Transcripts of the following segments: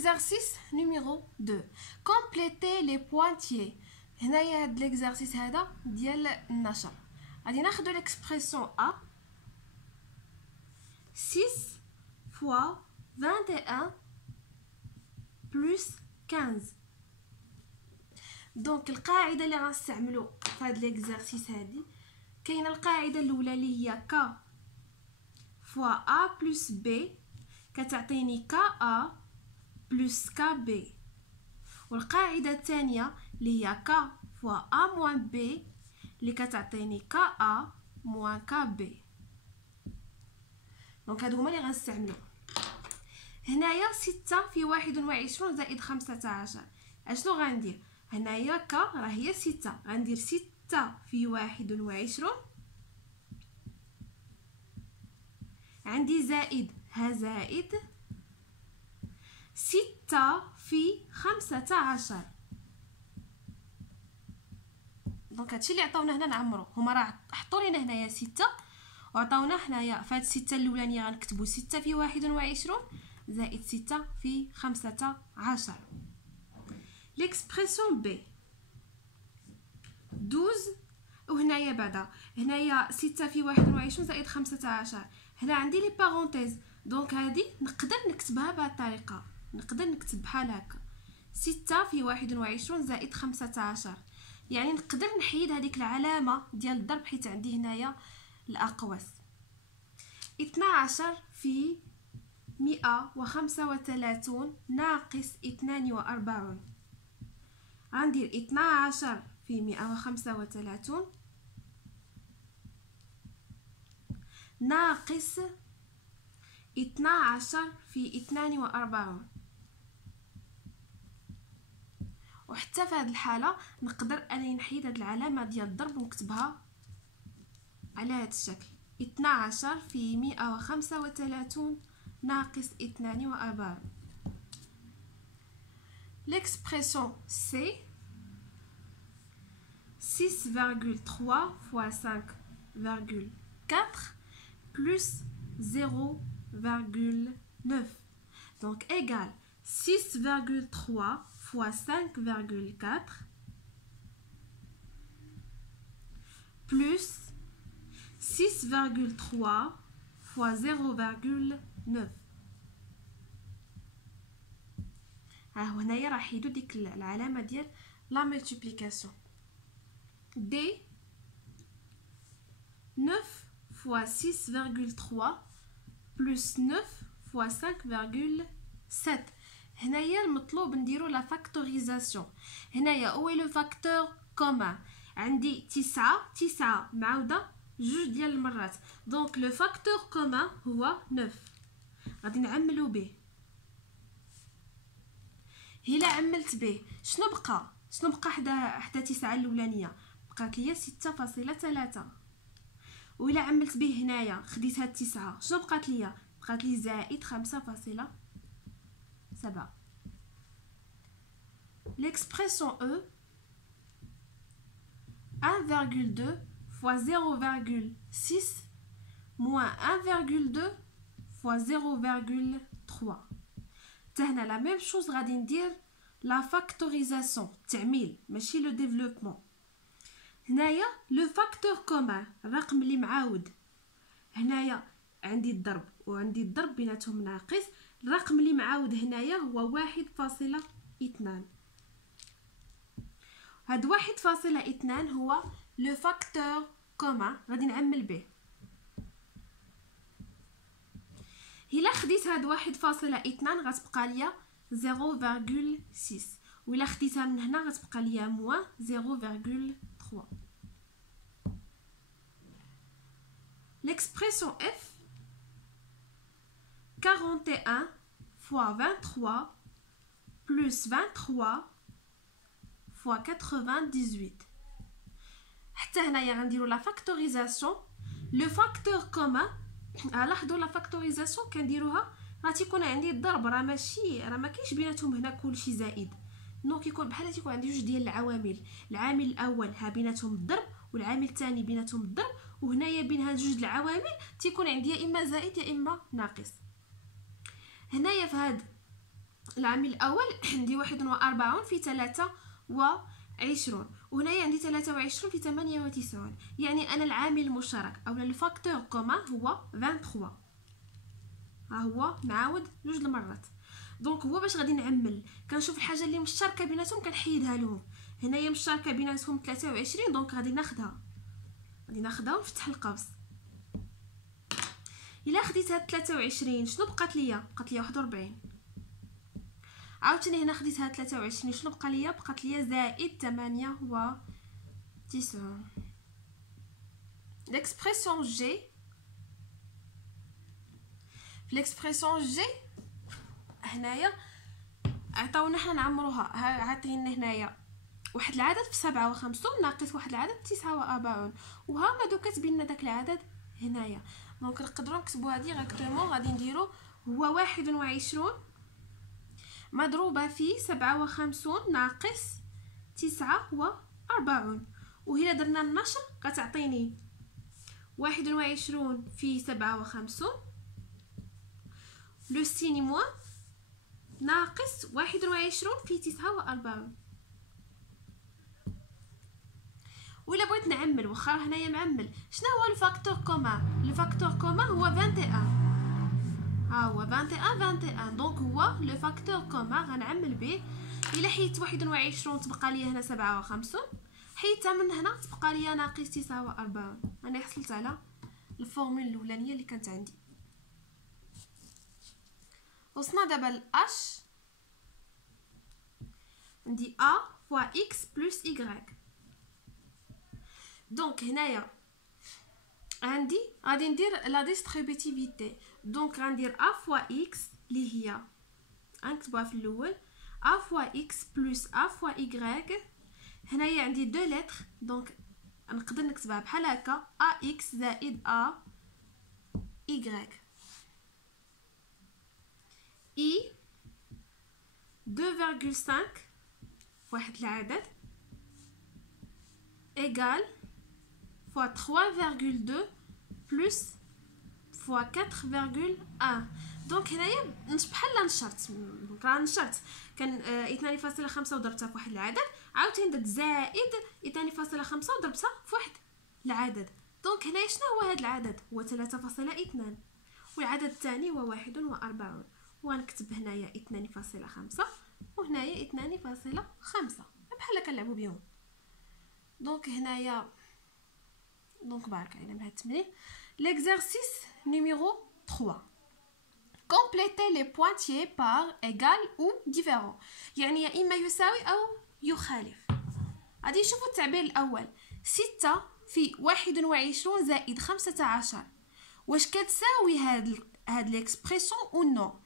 L'exercice numéro 2. Complétez les pointillés. هنايا هاد l'exercice هذا ديال النشر. غادي ناخدو l'expression A. 6 fois 21 plus 15. دونك القاعده اللي غنستعملو في هاد l'exercice هادي كاينه القاعده الاولى اللي هي K fois A plus B كتعطيني KA plus KB. والقاعده الثانيه اللي هي K fois A moins B اللي كتعطيني KA moins KB. دونك هادو هما اللي غنستعملو. هنايا 6 في 21 زائد 15. اشنو غندير؟ هنايا ك راه هي 6، غندير 6 في 21 عندي زائد ها زائد 6 في 15. دونك هادشي اللي عطاونا هنا نعمرو. هما راه حطوا لينا هنايا 6 وعطاونا حنايا فهاد 6 الاولانيه غنكتبو 6 في 21 زائد 6 في 15. l'expression B 12 وهنايا بعدا هنايا 6 في 21 زائد 15. هنا عندي لي بارونتيز دونك هادي نقدر نكتبها بهذه الطريقه، نقدر نكتب بحال هكا 6 في 21 زائد 15. يعني نقدر نحيد هذيك العلامه ديال الضرب حيت عندي هنايا الاقواس. 12 في 135 ناقص 42. غندير 12 في 135 ناقص 12 في 42. وحتى في هذه الحاله نقدر اني نحيد هذه العلامه ديال الضرب ونكتبها على هذا الشكل 12 في 135 ناقص 42. l'expression C 6,3 fois 5,4 plus 0,9. donc égale 6,3 fois 5,4 plus 6,3 fois 0,9. ها هنايا راح حيدو ديك العلامه ديال لا ملتيبليكاسيون. D 9 fois 6,3 plus 9 fois 5,7. هنايا المطلوب نديرو لا فاكتوريزاسيون. هنايا هو لو فاكتور كومان عندي 9 معاوده جوج ديال المرات دونك لو فاكتور كومان هو 9. غادي نعملو به. الا عملت به شنو بقى حدا 9 الاولانيه بقات ليا 6.3. وإلا عملت به هنايا خديت هاد 9 شنو بقات ليا زائد 5.7. l'expression E 1,2 fois 0,6 moins 1,2 fois 0,3. هنا لا ميم شوز غادي ندير لا فاكتوريزاسيون التعميل ماشي لو ديفلوبمون. هنايا لو فاكتور كومان الرقم اللي معاود هنايا عندي الضرب وعندي الضرب بيناتهم ناقص. الرقم اللي معاود هنايا هو 1.2. هاد 1.2 هو لو فاكتور كومان غادي نعمل به. إلا خديت هاد 1.2 غتبقى ليا 0,6 وإلا خديتها من هنا غتبقى ليا موان 0,3. l'expression F 41 fois 23 plus 23 fois 98. حتى هنايا غنديرو لا فاكتوريزاسيون. لو فاكتور كومان لاحظوا لا فاكتوريزاسيون كنديروها راه تيكون عندي الضرب راه ما كاينش بيناتهم هنا كلشي زائد. دونك يكون بحال تيكون عندي جوج ديال العوامل. العامل الاول ها بيناتهم الضرب والعامل الثاني بيناتهم الضرب وهنايا بين هاد جوج العوامل تيكون عندي يا اما زائد يا اما ناقص. هنايا في هاد العامل الاول عندي 41 في 23 وهنايا عندي 23 في 98 يعني انا العامل المشترك او الفاكتور كومان هو 23 ها هو معاود جوج المرات. دونك هو باش غادي نعمل كنشوف الحاجه اللي مشتركه بيناتهم كنحيدها لهم. هنايا مشتركه بيناتهم 23 دونك غادي ناخذها ونفتح القوس. الا خديت هاد 23 شنو بقات ليا 41. عاوتاني هنا خديت هاد 23 شنو بقى ليا زائد 98. l'expression g في l'expression g هنايا عطاونا حنا نعمروها. عاطينا هنايا واحد العدد في 57 ناقص واحد العدد في 49 وها ما دوك كتبين لنا داك العدد هنايا. دونك نقدروا نكتبوها ديريكتومون. غادي نديرو هو 21 مضروبه في 57 ناقص 49 وهنا درنا النشر كتعطيني 21 في 57 لو سيني موان ناقص 21 في 49. ولا بغيت نعمل واخا هنايا معمل شنو هو الفاكتور كومان؟ الفاكتور كومان هو 21. ها هو 21 دونك هو لو فاكتور كومان غنعمل به. الا حيت 21 تبقى لي هنا 57 حيتها من هنا تبقى لي ناقص 49. انا حصلت على الفورمول الاولانيه اللي كانت عندي. وصلنا دابا ل h عندي a fois x plus y. دونك هنايا عندي غادي ندير لا ديستريبيتيفيتي. دونك غندير a fois x اللي هي غنكتبوها في الاول a fois x plus a fois y. هنايا عندي دو لتر دونك نقدر نكتبها بحال هكا ax زائد a y i 2,5 واحد العدد égal fois 3,2 plus fois 4,1. دونك هنايا بحال نشرت كان 2.5 وضربتها في واحد العدد عاوتاني درت زائد 2.5 وضربتها في واحد العدد. دونك هنايا شنو هو هذا العدد؟ هو 3.2 والعدد الثاني هو 41 وغنكتب هنايا 2.5 وهنايا 2.5 بحال كنلعبوا بهم. دونك هنايا دونك بارك علينا من هاد التمرين. l'exercice numéro 3 compléter les pointillés par égal ou différent يعني يا اما يساوي او يخالف. غادي نشوفوا التعبير الاول 6 في 21 زائد 15 واش كتساوي هاد ليكسبريسيون او نو.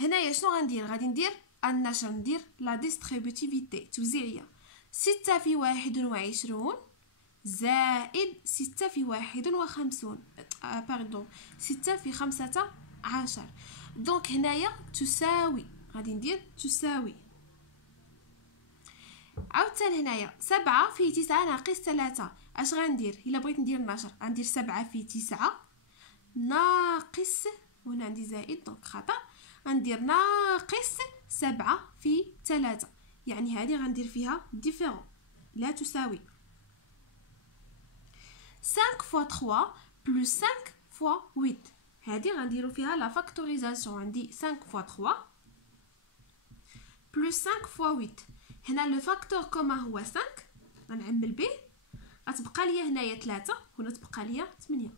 هنايا شنو غندير؟ غادي ندير النشر ندير لا ديستريبيتيفيتي توزيعيه 6 في 21 زائد 6 في 51 باردون 6 في 15. دونك هنايا تساوي غادي ندير تساوي عاوتاني هنايا 7 في 9 ناقص 3 اش غندير؟ الا بغيت ندير النشر غندير 7 في 9 ناقص وهنا عندي زائد دونك خطا غندير ناقص 7 في 3 يعني هذه غندير فيها ديفيرون لا تساوي 5 fois 3 plus 5 fois 8. هذه غنديرو فيها لا فاكتوريزاسيون. عندي 5 fois 3 plus 5 fois 8. هنا لو فاكتور كومان هو 5 غنعمل به غتبقى ليا هنايا 3 هنا تبقى ليا 8.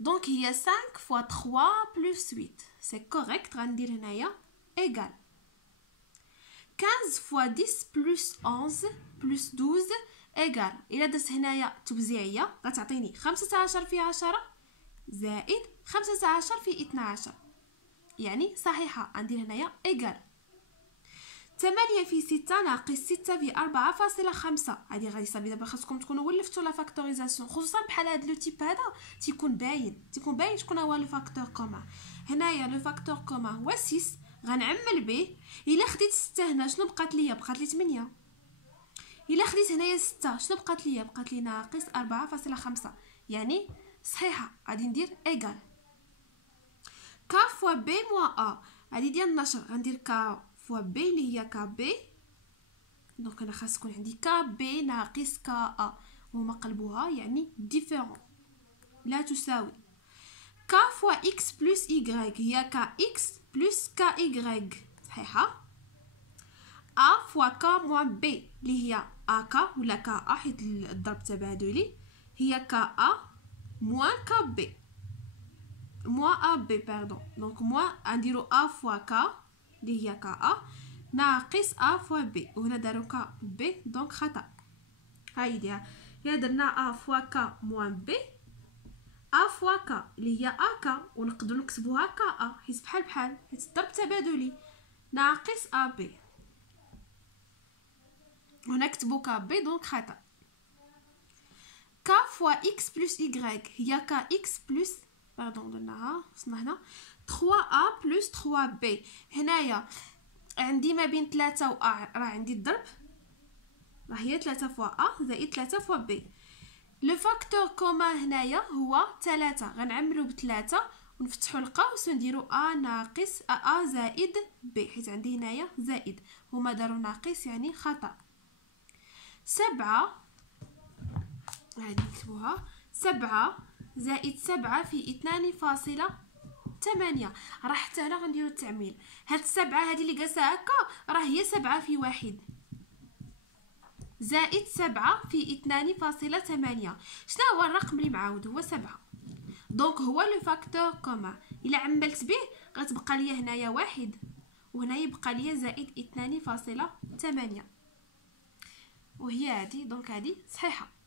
دونك هي 5 fois 3 plus 8 سي كوريكت. غندير هنايا égal 15 fois 10 plus 11 plus 12 égal. الا درت هنايا توزيعيه غتعطيني 15 في 10 زائد 15 في 12 يعني صحيحه. غندير هنايا égal 8 في 6 ناقص 6 في 4.5. هذه غادي صافي. دابا خاصكم تكونوا ولفتوا لا فاكتوريزاسيون خصوصا بحال هذا لو تيب هذا تيكون باين شكون هو لو فاكتور كومان. هنايا لو فاكتور كومان هو 6 غنعمل به. الا خديت 6 هنا شنو بقات لي 8. الا خديت هنايا 6 شنو بقات لي ناقص 4.5 يعني صحيحه. غادي ندير égal 4 fois b moins a. هادي ديال النشر غندير كا فوا بي اللي هي كا بي. دونك انا خاص يكون عندي كا بي ناقص كا ا، وهما قلبوها يعني ديفيرون لا تساوي. كا فوا اكس بلس ايغريك هي كا اكس بلس كا ايغريك صحيحه. ا فوا كا موان بي اللي هي ا كا ولا كا ا حيت الضرب تبادلي، هي كا ا موان كا بي موان ا بي باردون. دونك موان نديرو ا فوا كا اللي هي كا ا ناقص ا فوا بي، وهنا دارو كا بي دونك خطا. هايدي درنا ا فوا كا موان بي ا فوا كا اللي هي ا كا، ونقدروا نكتبوها كا ا حيت بحال بحال حيت الضرب تبادلي ناقص ا بي، هنا كتبوا كا بي دونك خطا. كا فوا اكس بلس ايغريك هي كا اكس بلس باردون درناها وصلنا هنا 3 ا بلس 3 بي. هنايا عندي ما بين 3 و ا راه عندي الضرب، راه هي 3 فوا ا زائد 3 فوا بي. لو فاكتور كومان هنايا هو 3، غنعملو ب3 ونفتحوا القوس ونديرو ا ناقص ا زائد بي حيت عندي هنايا زائد، هما داروا ناقص يعني خطا. 7 هادي نكتبوها 7 زائد 7 في 2.8. راه حتى هنا غنديرو التعميل. هاد 7 هادي اللي جالسه هكا راه هي 7 في 1 زائد 7 في 2.8. شنو هو الرقم اللي معاود؟ هو 7. دونك هو لو فاكتور كومان. الا عملت به غتبقى ليا هنايا 1 وهنا يبقى ليا زائد 2.8 وهي هادي. دونك هادي صحيحه.